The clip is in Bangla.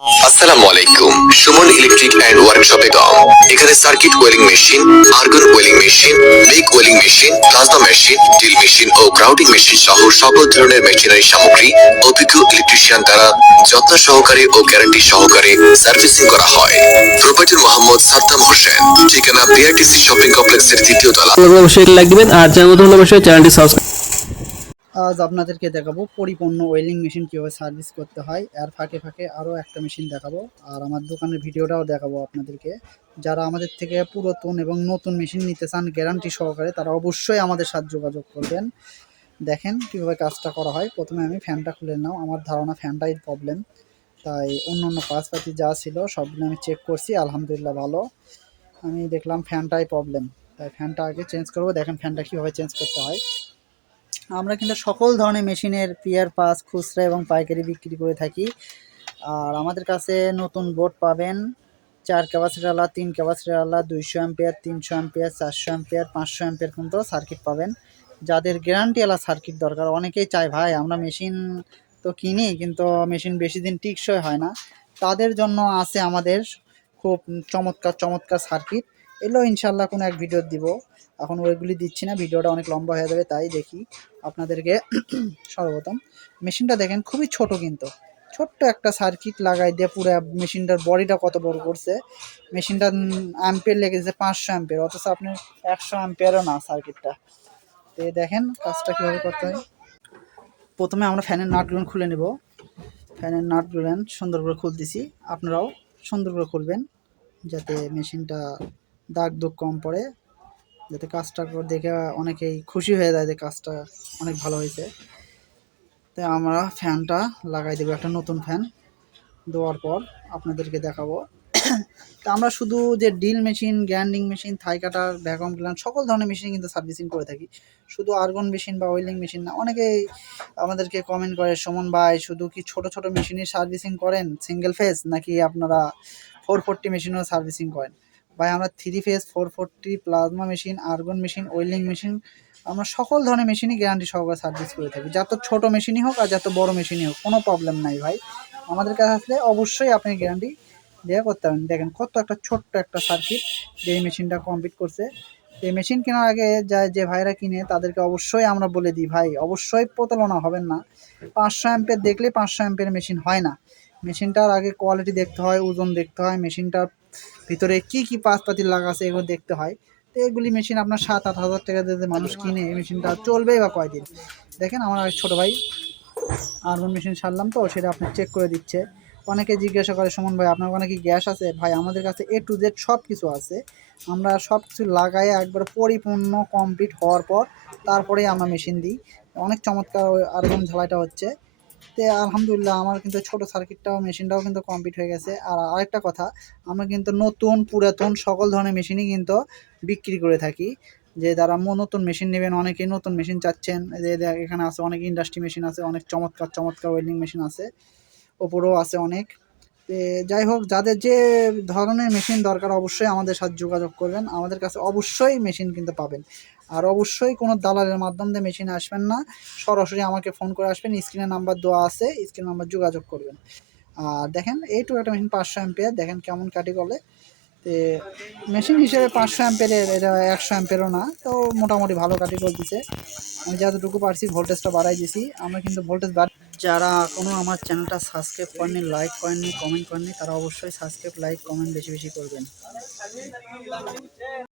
আসসালামু আলাইকুম। সুমন ইলেকট্রিক অ্যান্ড ওয়ার্কশপে এখানে circuit welding machine, argon welding machine welding machine, plasma machine, drill machine ও মেশিন সহ সকল ধরনের মেশিনারি সামগ্রী অভিজ্ঞ ইলেকট্রিশিয়ান দ্বারা যত্ন সহকারে ও গ্যারান্টি সহকারে সার্ভিসিং করা হয়। প্রোপাইটার মোহাম্মদ সাদ্দাম হোসেন। ঠিকানা বিআরটিসি শপিং কমপ্লেক্সের তৃতীয় তলা। অবশ্যই আর চ্যানেল হলে চ্যানেলটি সাবস্ক্রাইব আজ আপনাদেরকে দেখাবো পরিপূর্ণ ওয়েলিং মেশিন কীভাবে সার্ভিস করতে হয়। এর ফাঁকে ফাঁকে আরও একটা মেশিন দেখাবো। আর আমার দোকানের ভিডিওটাও দেখাবো আপনাদেরকে। যারা আমাদের থেকে পুরাতন এবং নতুন মেশিন নিতে চান গ্যারান্টি সহকারে তারা অবশ্যই আমাদের সাথে যোগাযোগ করবেন। দেখেন কীভাবে কাজটা করা হয়। প্রথমে আমি ফ্যানটা খুলে নাও। আমার ধারণা ফ্যানটাই প্রবলেম তাই অন্য অন্য কাজপাতি যা ছিল সবগুলো আমি চেক করছি, আলহামদুলিল্লাহ ভালো। আমি দেখলাম ফ্যানটাই প্রবলেম তাই ফ্যানটা আগে চেঞ্জ করব। দেখেন ফ্যানটা কীভাবে চেঞ্জ করতে হয়। আমরা কিন্তু সকল ধরনের মেশিনের পিয়ার পাস, খুচরা এবং পাইকারি বিক্রি করে থাকি। আর আমাদের কাছে নতুন বোর্ড পাবেন। চার ক্যাপাসিটারওয়ালা তিন ক্যাপাসিটারওয়ালা দুইশো অ্যাম্পিয়ার, তিনশো অ্যাম্পিয়ার, চারশো অ্যাম্পিয়ার, পাঁচশো অ্যাম্পিয়ার কিন্তু সার্কিট পাবেন। যাদের গ্যারান্টিওয়ালা সার্কিট দরকার, অনেকেই চায়, ভাই, আমরা মেশিন তো কিনি, কিন্তু মেশিন বেশি দিন টিকসই হয় না। তাদের জন্য আছে আমাদের খুব চমৎকার চমৎকার সার্কিট এগুলো ইনশাল্লাহ কোনো এক ভিডিও দিব। এখন ওইগুলি দিচ্ছি না, ভিডিওটা অনেক লম্বা হয়ে যাবে, তাই দেখি আপনাদেরকে সর্বপ্রথম। মেশিনটা দেখেন খুবই ছোট কিন্তু। ছোট্ট একটা সার্কিট লাগাই দিয়ে পুরো মেশিনটার বডিটা কত বড় করছে। মেশিনটা অ্যাম্পের লেগেছে পাঁচশো অ্যাম্পের অথচ আপনার একশো অ্যাম্পেরও না সার্কিটটা তো দেখেন কাজটা কীভাবে করতে হয়। প্রথমে আমরা ফ্যানের নাটগুলো খুলে নেব। ফ্যানের নাটগুলো সুন্দর করে খুলতেছি। আপনারাও সুন্দর করে খুলবেন, যাতে মেশিনটা দাগ দুগ কম পড়ে। যাতে কাজটা দেখে অনেকেই খুশি হয়ে যায় যে কাজটা অনেক ভালো হয়েছে। তাই আমরা ফ্যানটা লাগাই দেবো, একটা নতুন ফ্যান দেওয়ার পর আপনাদেরকে দেখাবো। তা আমরা শুধু যে ডিল মেশিন গ্যান্ডিং মেশিন, থাই কাটার, ভ্যাকুয়াম ক্লান সকল ধরনের মেশিন কিন্তু সার্ভিসিং করে থাকি। শুধু আর্গন মেশিন বা ওয়েলিং মেশিন না, অনেকেই আমাদেরকে কমেন্ট করে, সুমন ভাই, শুধু কি ছোট ছোট মেশিনের সার্ভিসিং করেন? সিঙ্গেল ফেজ নাকি আপনারা ফোর ফোরটি মেশিনও সার্ভিসিং করেন? ভাই, আমরা three phase four forty plasma machine argon machine welding machine আমরা সকল ধরনের মেশিনই গ্যারান্টি সহকারে সার্ভিস করে থাকি। যত ছোট মেশিনই হোক আর যত বড় মেশিনই হোক, কোনো প্রবলেম নাই ভাই। আমাদের কাছে আসলে অবশ্যই আপনি গ্যারান্টি দেওয়া করতে পারেন। দেখেন কত একটা ছোট্ট একটা সার্কিট যে মেশিনটা কমপ্লিট করছে। এই মেশিন কেনার আগে যা যে ভাইরা কিনে, তাদেরকে অবশ্যই আমরা বলে দিই, ভাই, অবশ্যই প্রতারণা হবেন না। পাঁচশো অ্যাম্পের দেখলে পাঁচশো অ্যাম্পের মেশিন হয় না। মেশিনটার আগে কোয়ালিটি দেখতে হয়, ওজন দেখতে হয়, মেশিনটার ভিতরে কি কি পাসপাতি লাগা আছে এগুলো দেখতে হয়। তো এগুলি মেশিন আপনার সাত, আট হাজার টাকা দিয়ে মানুষ কিনে, এই মেশিনটা চলবে বা কয়দিন। দেখেন আমার এক ছোটো ভাই আর্গন মেশিন সারলাম তো, সেটা আপনি চেক করে দিচ্ছে। অনেকে জিজ্ঞাসা করে, সুমন ভাই, আপনার ওখানে কি গ্যাস আছে? ভাই, আমাদের কাছে এ টু জেড সব কিছু আছে। আমরা সব কিছু লাগাই একবার পরিপূর্ণ কমপ্লিট হওয়ার পর, তারপরেই আমরা মেশিন দিই। অনেক চমৎকার ওই আর্গন ঝালাইটা হচ্ছে। তো আলহামদুলিল্লাহ আমার কিন্তু ছোট সার্কিটটাও মেশিনটাও কিন্তু কমপ্লিট হয়ে গেছে। আর আরেকটা কথা, আমরা কিন্তু নতুন, পুরাতন সকল ধরনের মেশিনই কিন্তু বিক্রি করে থাকি। যে তারা নতুন মেশিন নেবেন, অনেকেই নতুন মেশিন চাচ্ছেন। যে এখানে আছে অনেক ইন্ডাস্ট্রি মেশিন আছে, অনেক চমৎকার চমৎকার ওয়েল্ডিং মেশিন আছে। ওপরেও আছে অনেক। যাই হোক, যাদের যে ধরনের মেশিন দরকার, অবশ্যই আমাদের সাথে যোগাযোগ করবেন। আমাদের কাছে অবশ্যই মেশিন কিন্তু পাবেন। আর অবশ্যই কোনো দালালের মাধ্যম দিয়ে মেশিন আসবেন না। সরাসরি আমাকে ফোন করে আসবেন। স্ক্রিনে নাম্বার দেওয়া আছে স্ক্রিন নাম্বার যোগাযোগ করবেন। আর দেখেন এইটুকু একটা মেশিন পাঁচশো অ্যাম্পিয়ার দেখেন কেমন কাটি গলে। তে মেশিন হিসেবে পাঁচশো অ্যাম্পের এটা একশো অ্যাম্পেরও না, তো মোটামুটি ভালো কাটি করে দিছে আমি যতটুকু পারছি ভোল্টেজটা বাড়াই দিছি। আমরা কিন্তু ভোল্টেজ বাড় যারা কোনো আমার চ্যানেলটা সাবস্ক্রাইব করেনি লাইক করেননি কমেন্ট করেননি, তারা অবশ্যই সাবস্ক্রাইব লাইক কমেন্ট বেশি বেশি করবেন।